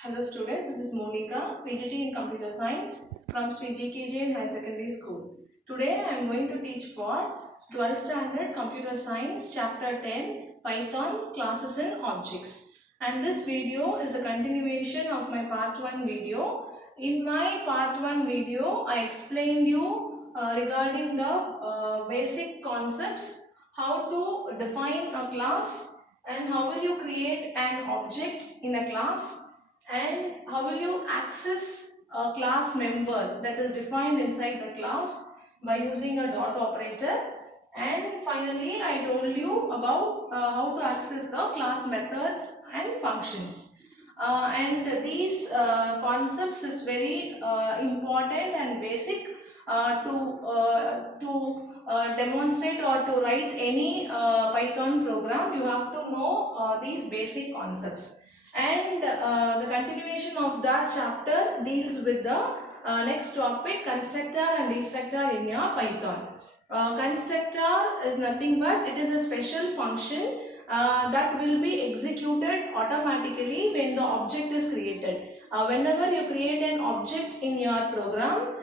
Hello students, this is Monica, PGT in Computer Science from Sri GK Jain High Secondary School. Today I am going to teach for 12th Standard Computer Science Chapter 10 Python Classes and Objects. And this video is a continuation of my part 1 video. In my part 1 video, I explained you regarding the basic concepts, how to define a class and how will you create an object in a class and how will you access a class member that is defined inside the class by using a dot operator. And finally I told you about how to access the class methods and functions. And these concepts is very important and basic to demonstrate or to write any Python program. You have to know these basic concepts. And the continuation of that chapter deals with the next topic, constructor and destructor in your Python. Constructor is nothing but it is a special function that will be executed automatically when the object is created. Whenever you create an object in your program,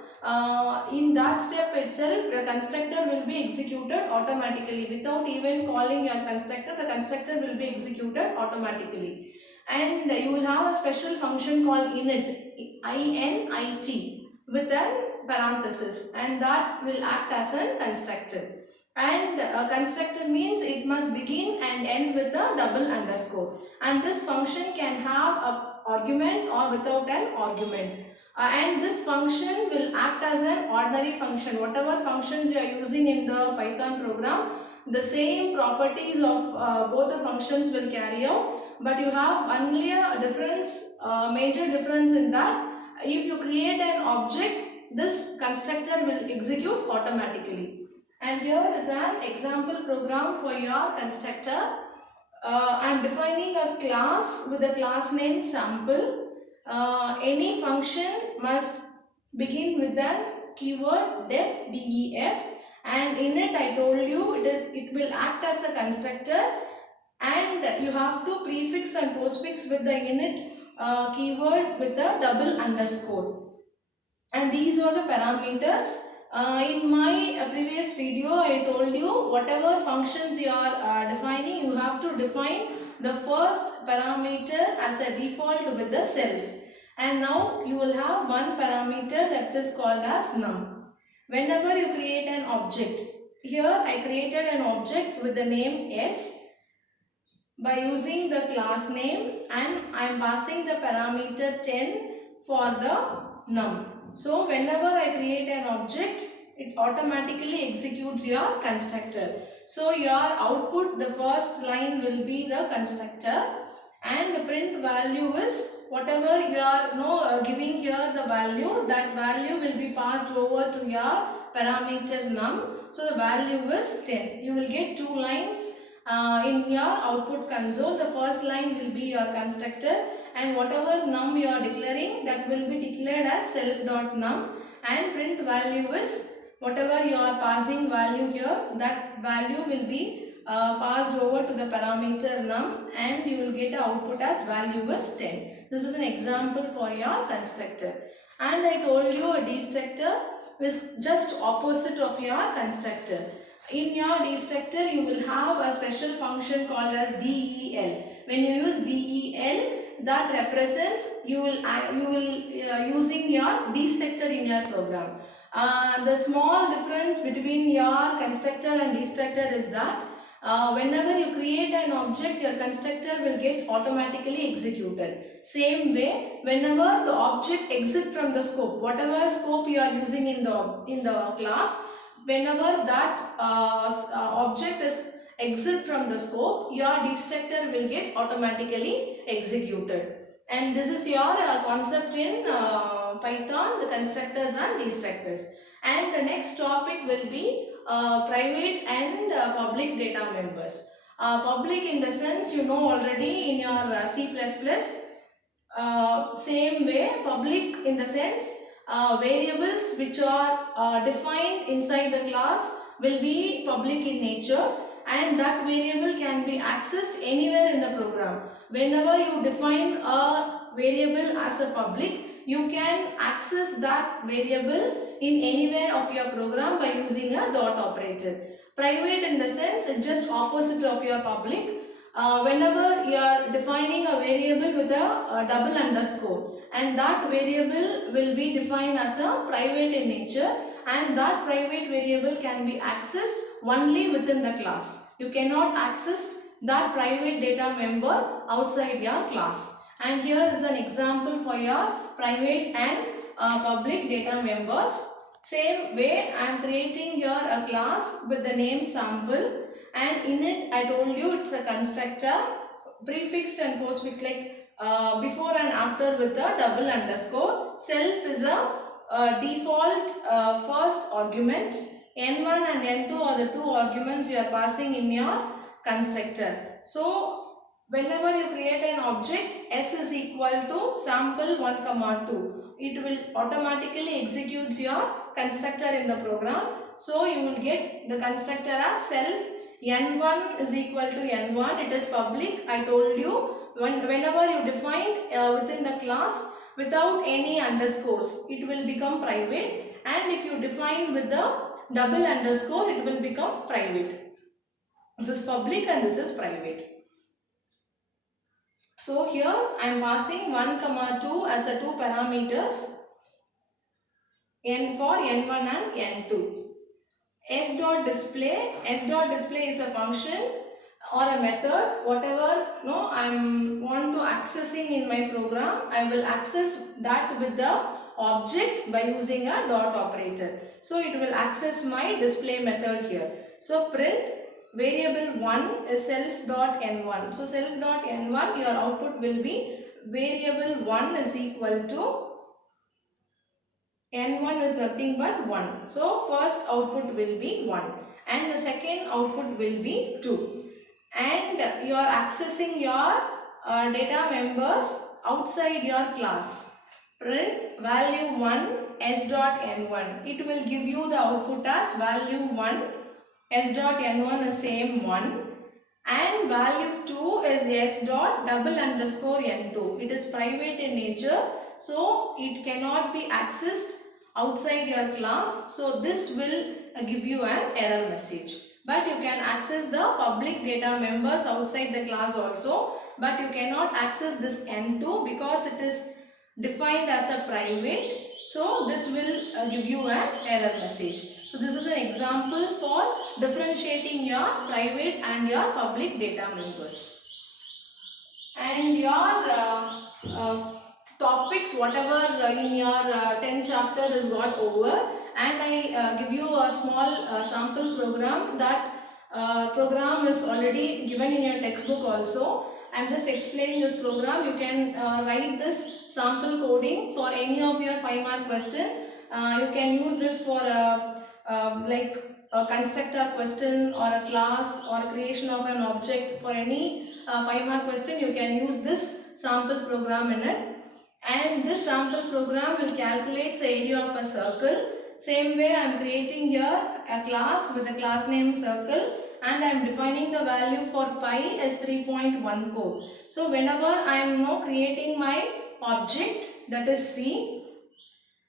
in that step itself the constructor will be executed automatically without even calling your constructor. The constructor will be executed automatically. And you will have a special function called init, I-N-I-T, with a parenthesis, and that will act as a constructor. And a constructor means it must begin and end with a double underscore, and this function can have an argument or without an argument. And this function will act as an ordinary function. Whatever functions you are using in the Python program, the same properties of both the functions will carry out, but you have only a difference, major difference in that if you create an object, this constructor will execute automatically. And here is an example program for your constructor. I am defining a class with a class name sample. Any function must begin with a keyword def, def, and in it I told you it will act as a constructor, and you have to prefix and postfix with the init keyword with a double underscore. And these are the parameters. In my previous video I told you whatever functions you are defining, you have to define the first parameter as a default with the self, and now you will have one parameter that is called as num. Whenever you create an object, here I created an object with the name S by using the class name, and I am passing the parameter 10 for the num. So whenever I create an object, it automatically executes your constructor. So your output, the first line will be the constructor, and the print value is whatever you are giving here the value, that value will be passed over to your parameter num. So the value is 10. You will get two lines in your output console. The first line will be your constructor, and whatever num you are declaring, that will be declared as self.num, and print value is whatever you are passing value here, that value will be passed over to the parameter num, and you will get an output as value is 10. This is an example for your constructor. And I told you a destructor is just opposite of your constructor. In your destructor you will have a special function called as del. When you use del, that represents you will using your destructor in your program. The small difference between your constructor and destructor is that whenever you create an object, your constructor will get automatically executed. Same way, whenever the object exits from the scope, whatever scope you are using in the class, whenever that object is exit from the scope, your destructor will get automatically executed. And this is your concept in Python, the constructors and destructors. And the next topic will be private and public data members. Public in the sense you know already in your C++. Same way, public in the sense variables which are defined inside the class will be public in nature, and that variable can be accessed anywhere in the program. Whenever you define a variable as a public, you can access that variable in anywhere of your program by using a dot operator. Private in the sense it's just opposite of your public. Whenever you are defining a variable with a double underscore, and that variable will be defined as a private in nature, and that private variable can be accessed only within the class. You cannot access that private data member outside your class. And here is an example for your private and public data members. Same way, I am creating here a class with the name sample, and in it I told you it's a constructor, prefixed and postfixed, like before and after with a double underscore. Self is a default first argument. N1 and N2 are the two arguments you are passing in your constructor. So whenever you create an object, S is equal to sample 1, 2. It will automatically execute your constructor in the program. So you will get the constructor as self N1 is equal to N1. It is public. I told you whenever you define within the class without any underscores, it will become private, and if you define with the double underscore, it will become private. This is public and this is private. So here I am passing 1, 2 as the two parameters n for n1 and n2. S.display is a function or a method, whatever I want to accessing in my program, I will access that with the object by using a dot operator. So it will access my display method here. So print variable 1 is self.n1. So self.n1, your output will be variable 1 is equal to n1 is nothing but 1. So first output will be 1 and the second output will be 2. And you are accessing your data members outside your class. Print value 1 s.n1. It will give you the output as value 1. S.n1 is same 1. And value 2 is s dot double underscore n2. It is private in nature, so it cannot be accessed outside your class. So this will give you an error message. But you can access the public data members outside the class also. But you cannot access this n2 because it is defined as a private. So this will give you an error message. So this is an example for differentiating your private and your public data members. And your topics, whatever in your 10th chapter is got over, and I give you a small sample program. That program is already given in your textbook also. I am just explaining this program. You can write this sample coding for any of your 5-mark question. You can use this for like a constructor question or a class or a creation of an object. For any 5-mark question, you can use this sample program in it. And this sample program will calculate the area of a circle. Same way I am creating here a class with a class name circle, and I am defining the value for pi as 3.14. So whenever I am now creating my object, that is C,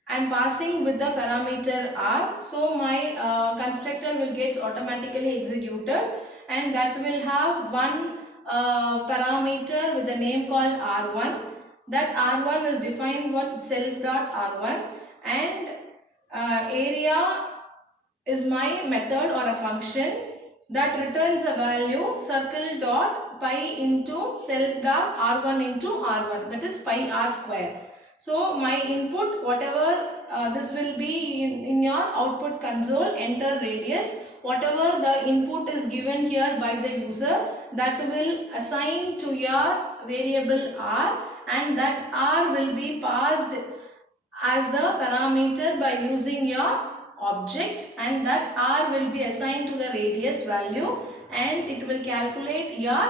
I am passing with the parameter R. So my constructor will get automatically executed, and that will have one parameter with a name called R1. That R1 is defined what self.R1, and area is my method or a function that returns a value circle dot pi into self dot R1 into R1, that is pi R square. So my input, whatever this will be in your output console, enter radius. Whatever the input is given here by the user, that will assign to your variable R, and that R will be passed as the parameter by using your object, and that R will be assigned to the radius value, and it will calculate your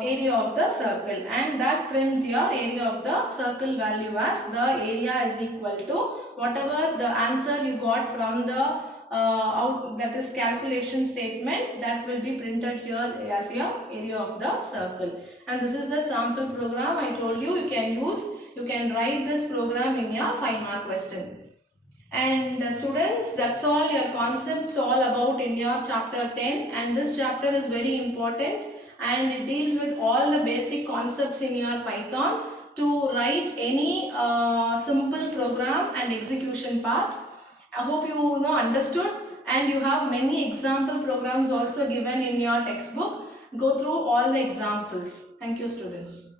area of the circle, and that prints your area of the circle value as the area is equal to whatever the answer you got from the out, that is calculation statement, that will be printed here as your area of the circle. And this is the sample program I told you. You can write this program in your 5-mark question. And students, that's all your concepts all about in your chapter 10, and this chapter is very important and it deals with all the basic concepts in your Python to write any simple program and execution part. I hope you understood, and you have many example programs also given in your textbook. Go through all the examples. Thank you, students.